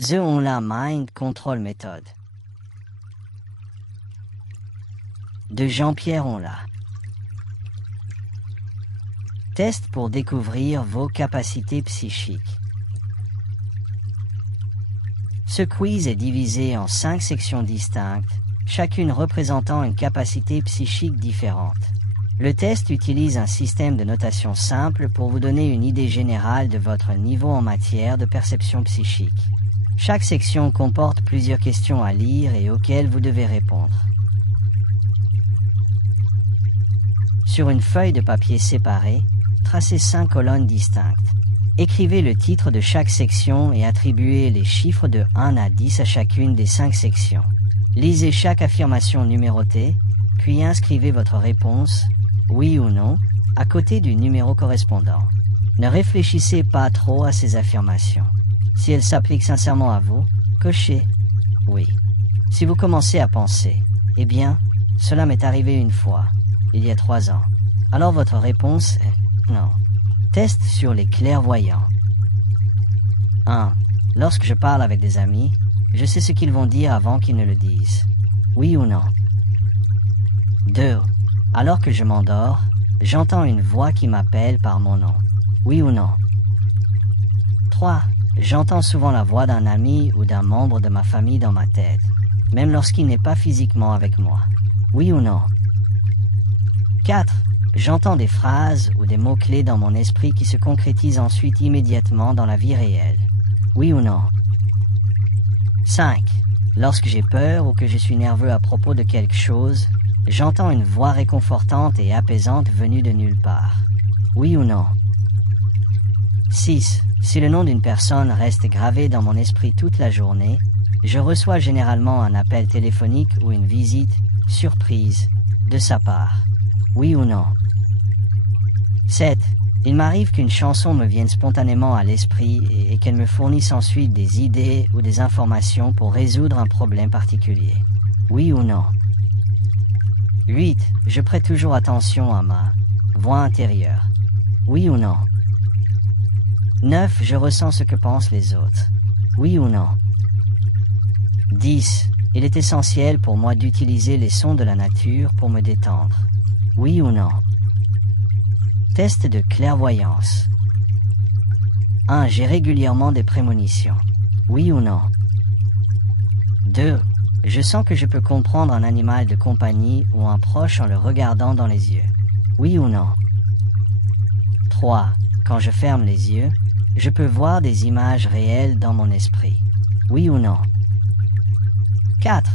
The Online Mind Control Method de Jean-Pierre Onla. Test pour découvrir vos capacités psychiques. Ce quiz est divisé en 5 sections distinctes, chacune représentant une capacité psychique différente. Le test utilise un système de notation simple pour vous donner une idée générale de votre niveau en matière de perception psychique. Chaque section comporte plusieurs questions à lire et auxquelles vous devez répondre. Sur une feuille de papier séparée, tracez 5 colonnes distinctes. Écrivez le titre de chaque section et attribuez les chiffres de 1 à 10 à chacune des 5 sections. Lisez chaque affirmation numérotée, puis inscrivez votre réponse, oui ou non, à côté du numéro correspondant. Ne réfléchissez pas trop à ces affirmations. Si elles s'appliquent sincèrement à vous, cochez « oui ». Si vous commencez à penser « eh bien, cela m'est arrivé une fois, il y a 3 ans », alors votre réponse est « non ». Test sur les clairvoyants. 1. Lorsque je parle avec des amis, je sais ce qu'ils vont dire avant qu'ils ne le disent. Oui ou non? 2. Alors que je m'endors, j'entends une voix qui m'appelle par mon nom. Oui ou non? 3. J'entends souvent la voix d'un ami ou d'un membre de ma famille dans ma tête, même lorsqu'il n'est pas physiquement avec moi. Oui ou non? 4. J'entends des phrases ou des mots-clés dans mon esprit qui se concrétisent ensuite immédiatement dans la vie réelle. Oui ou non? 5. Lorsque j'ai peur ou que je suis nerveux à propos de quelque chose, j'entends une voix réconfortante et apaisante venue de nulle part. Oui ou non? 6. Si le nom d'une personne reste gravé dans mon esprit toute la journée, je reçois généralement un appel téléphonique ou une visite, surprise, de sa part. Oui ou non? 7. Il m'arrive qu'une chanson me vienne spontanément à l'esprit et qu'elle me fournisse ensuite des idées ou des informations pour résoudre un problème particulier. Oui ou non? 8. Je prête toujours attention à ma voix intérieure. Oui ou non? 9. Je ressens ce que pensent les autres. Oui ou non? 10. Il est essentiel pour moi d'utiliser les sons de la nature pour me détendre. Oui ou non? Test de clairvoyance. 1. J'ai régulièrement des prémonitions. Oui ou non? 2. Je sens que je peux comprendre un animal de compagnie ou un proche en le regardant dans les yeux. Oui ou non? 3. Quand je ferme les yeux, je peux voir des images réelles dans mon esprit. Oui ou non? 4.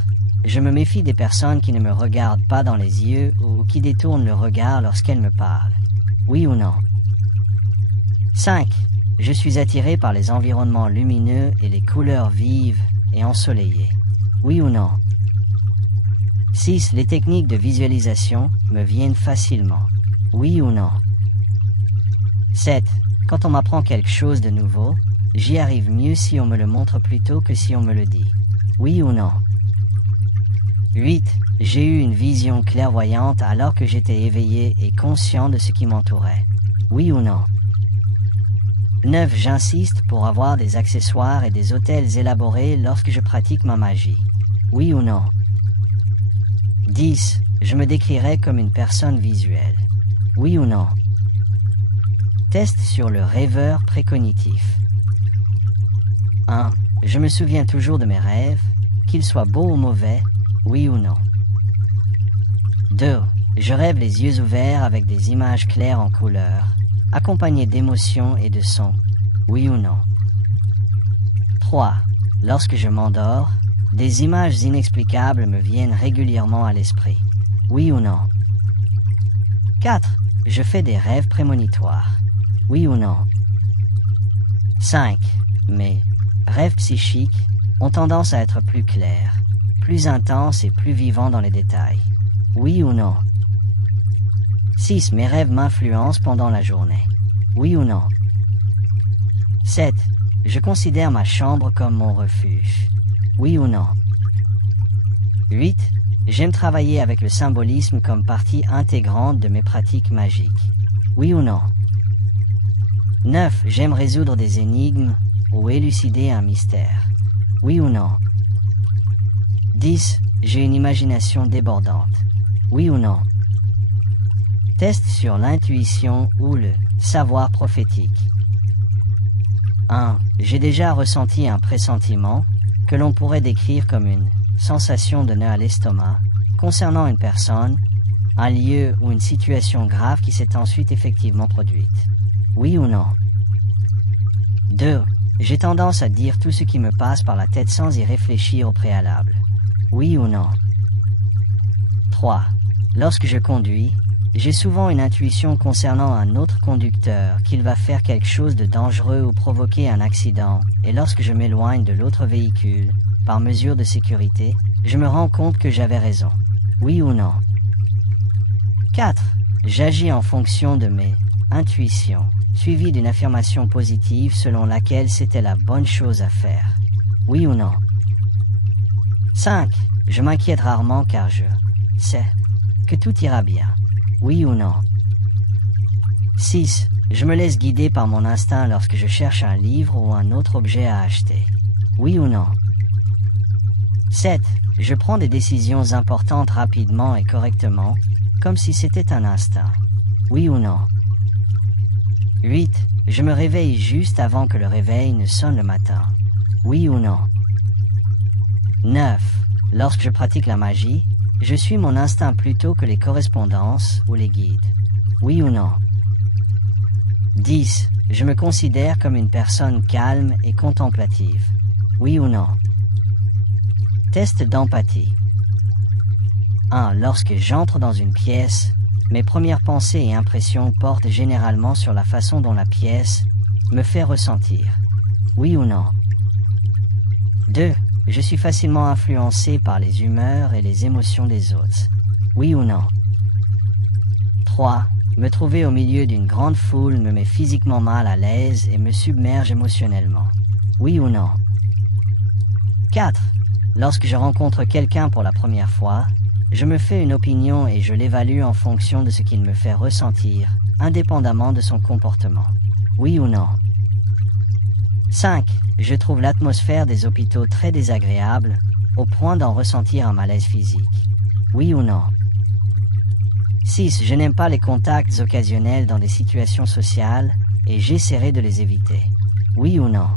Je me méfie des personnes qui ne me regardent pas dans les yeux ou qui détournent le regard lorsqu'elles me parlent. Oui ou non? 5. Je suis attiré par les environnements lumineux et les couleurs vives et ensoleillées. Oui ou non? 6. Les techniques de visualisation me viennent facilement. Oui ou non? 7. Quand on m'apprend quelque chose de nouveau, j'y arrive mieux si on me le montre plutôt que si on me le dit. Oui ou non? 8. J'ai eu une vision clairvoyante alors que j'étais éveillé et conscient de ce qui m'entourait. Oui ou non? 9. J'insiste pour avoir des accessoires et des hôtels élaborés lorsque je pratique ma magie. Oui ou non? 10. Je me décrirais comme une personne visuelle. Oui ou non? Test sur le rêveur précognitif. 1. Je me souviens toujours de mes rêves, qu'ils soient beaux ou mauvais, oui ou non. 2. Je rêve les yeux ouverts avec des images claires en couleur, accompagnées d'émotions et de sons, oui ou non. 3. Lorsque je m'endors, des images inexplicables me viennent régulièrement à l'esprit, oui ou non. 4. Je fais des rêves prémonitoires. Oui ou non? 5. Mes rêves psychiques ont tendance à être plus clairs, plus intenses et plus vivants dans les détails. Oui ou non? 6. Mes rêves m'influencent pendant la journée. Oui ou non? 7. Je considère ma chambre comme mon refuge. Oui ou non? 8. J'aime travailler avec le symbolisme comme partie intégrante de mes pratiques magiques. Oui ou non? 9. J'aime résoudre des énigmes ou élucider un mystère. Oui ou non? 10. J'ai une imagination débordante. Oui ou non? Test sur l'intuition ou le savoir prophétique. 1. J'ai déjà ressenti un pressentiment que l'on pourrait décrire comme une sensation de nœud à l'estomac concernant une personne, un lieu ou une situation grave qui s'est ensuite effectivement produite. Oui ou non? 2. J'ai tendance à dire tout ce qui me passe par la tête sans y réfléchir au préalable. Oui ou non? 3. Lorsque je conduis, j'ai souvent une intuition concernant un autre conducteur qu'il va faire quelque chose de dangereux ou provoquer un accident, et lorsque je m'éloigne de l'autre véhicule, par mesure de sécurité, je me rends compte que j'avais raison. Oui ou non? 4. J'agis en fonction de mes intuitions, suivies d'une affirmation positive selon laquelle c'était la bonne chose à faire. Oui ou non? 5. Je m'inquiète rarement car je sais que tout ira bien. Oui ou non? 6. Je me laisse guider par mon instinct lorsque je cherche un livre ou un autre objet à acheter. Oui ou non? 7. Je prends des décisions importantes rapidement et correctement, comme si c'était un instinct. Oui ou non? 8. Je me réveille juste avant que le réveil ne sonne le matin. Oui ou non? 9. Lorsque je pratique la magie, je suis mon instinct plutôt que les correspondances ou les guides. Oui ou non? 10. Je me considère comme une personne calme et contemplative. Oui ou non? Test d'empathie. 1. Lorsque j'entre dans une pièce, mes premières pensées et impressions portent généralement sur la façon dont la pièce me fait ressentir. Oui ou non? 2. Je suis facilement influencé par les humeurs et les émotions des autres. Oui ou non? 3. Me trouver au milieu d'une grande foule me met physiquement mal à l'aise et me submerge émotionnellement. Oui ou non? 4. Lorsque je rencontre quelqu'un pour la première fois, je me fais une opinion et je l'évalue en fonction de ce qu'il me fait ressentir, indépendamment de son comportement. Oui ou non? 5. Je trouve l'atmosphère des hôpitaux très désagréable, au point d'en ressentir un malaise physique. Oui ou non? 6. Je n'aime pas les contacts occasionnels dans des situations sociales et j'essaierai de les éviter. Oui ou non?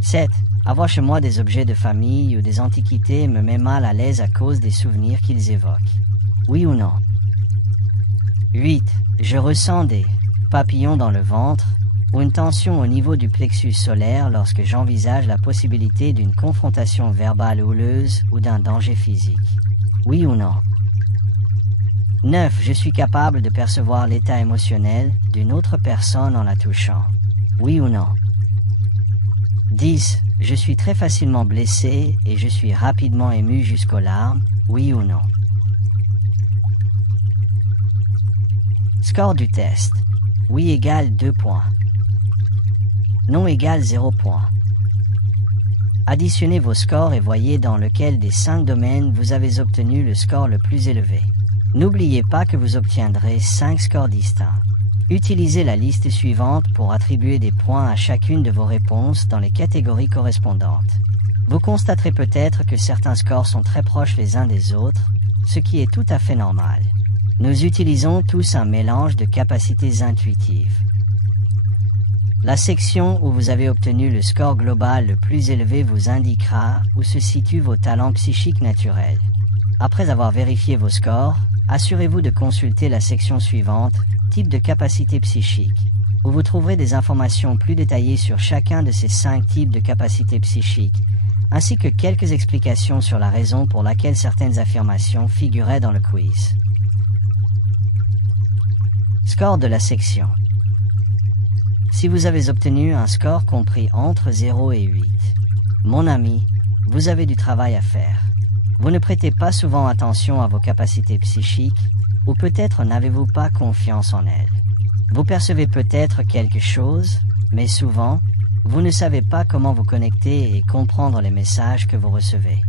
7. Avoir chez moi des objets de famille ou des antiquités me met mal à l'aise à cause des souvenirs qu'ils évoquent. Oui ou non? 8. Je ressens des papillons dans le ventre ou une tension au niveau du plexus solaire lorsque j'envisage la possibilité d'une confrontation verbale houleuse ou d'un danger physique. Oui ou non? 9. Je suis capable de percevoir l'état émotionnel d'une autre personne en la touchant. Oui ou non? 10. Je suis très facilement blessé et je suis rapidement ému jusqu'aux larmes. Oui ou non? Score du test. Oui égale 2 points. Non égale 0 points. Additionnez vos scores et voyez dans lequel des 5 domaines vous avez obtenu le score le plus élevé. N'oubliez pas que vous obtiendrez 5 scores distincts. Utilisez la liste suivante pour attribuer des points à chacune de vos réponses dans les catégories correspondantes. Vous constaterez peut-être que certains scores sont très proches les uns des autres, ce qui est tout à fait normal. Nous utilisons tous un mélange de capacités intuitives. La section où vous avez obtenu le score global le plus élevé vous indiquera où se situent vos talents psychiques naturels. Après avoir vérifié vos scores, assurez-vous de consulter la section suivante, type de capacité psychique, où vous trouverez des informations plus détaillées sur chacun de ces 5 types de capacités psychiques, ainsi que quelques explications sur la raison pour laquelle certaines affirmations figuraient dans le quiz. Score de la section. Si vous avez obtenu un score compris entre 0 et 8, mon ami, vous avez du travail à faire. Vous ne prêtez pas souvent attention à vos capacités psychiques, ou peut-être n'avez-vous pas confiance en elles. Vous percevez peut-être quelque chose, mais souvent, vous ne savez pas comment vous connecter et comprendre les messages que vous recevez.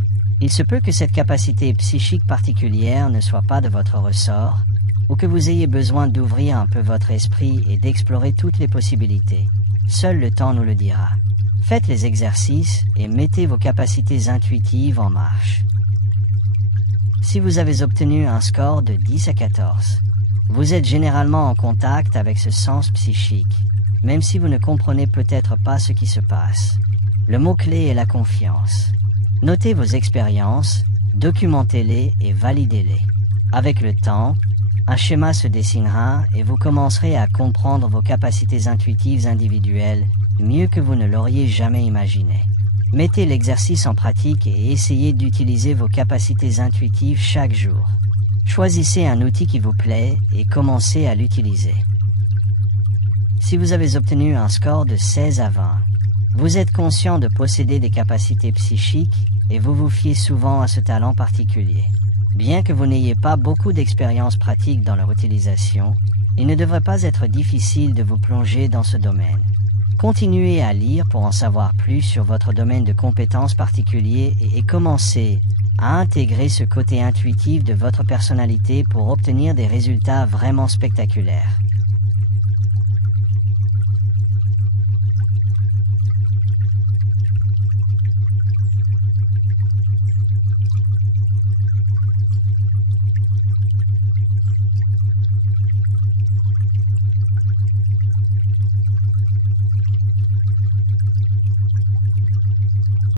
Il se peut que cette capacité psychique particulière ne soit pas de votre ressort, ou que vous ayez besoin d'ouvrir un peu votre esprit et d'explorer toutes les possibilités. Seul le temps nous le dira. Faites les exercices et mettez vos capacités intuitives en marche. Si vous avez obtenu un score de 10 à 14, vous êtes généralement en contact avec ce sens psychique, même si vous ne comprenez peut-être pas ce qui se passe. Le mot-clé est la confiance. Notez vos expériences, documentez-les et validez-les. Avec le temps, un schéma se dessinera et vous commencerez à comprendre vos capacités intuitives individuelles mieux que vous ne l'auriez jamais imaginé. Mettez l'exercice en pratique et essayez d'utiliser vos capacités intuitives chaque jour. Choisissez un outil qui vous plaît et commencez à l'utiliser. Si vous avez obtenu un score de 16 à 20, vous êtes conscient de posséder des capacités psychiques et vous vous fiez souvent à ce talent particulier. Bien que vous n'ayez pas beaucoup d'expérience pratique dans leur utilisation, il ne devrait pas être difficile de vous plonger dans ce domaine. Continuez à lire pour en savoir plus sur votre domaine de compétences particulier et commencez à intégrer ce côté intuitif de votre personnalité pour obtenir des résultats vraiment spectaculaires.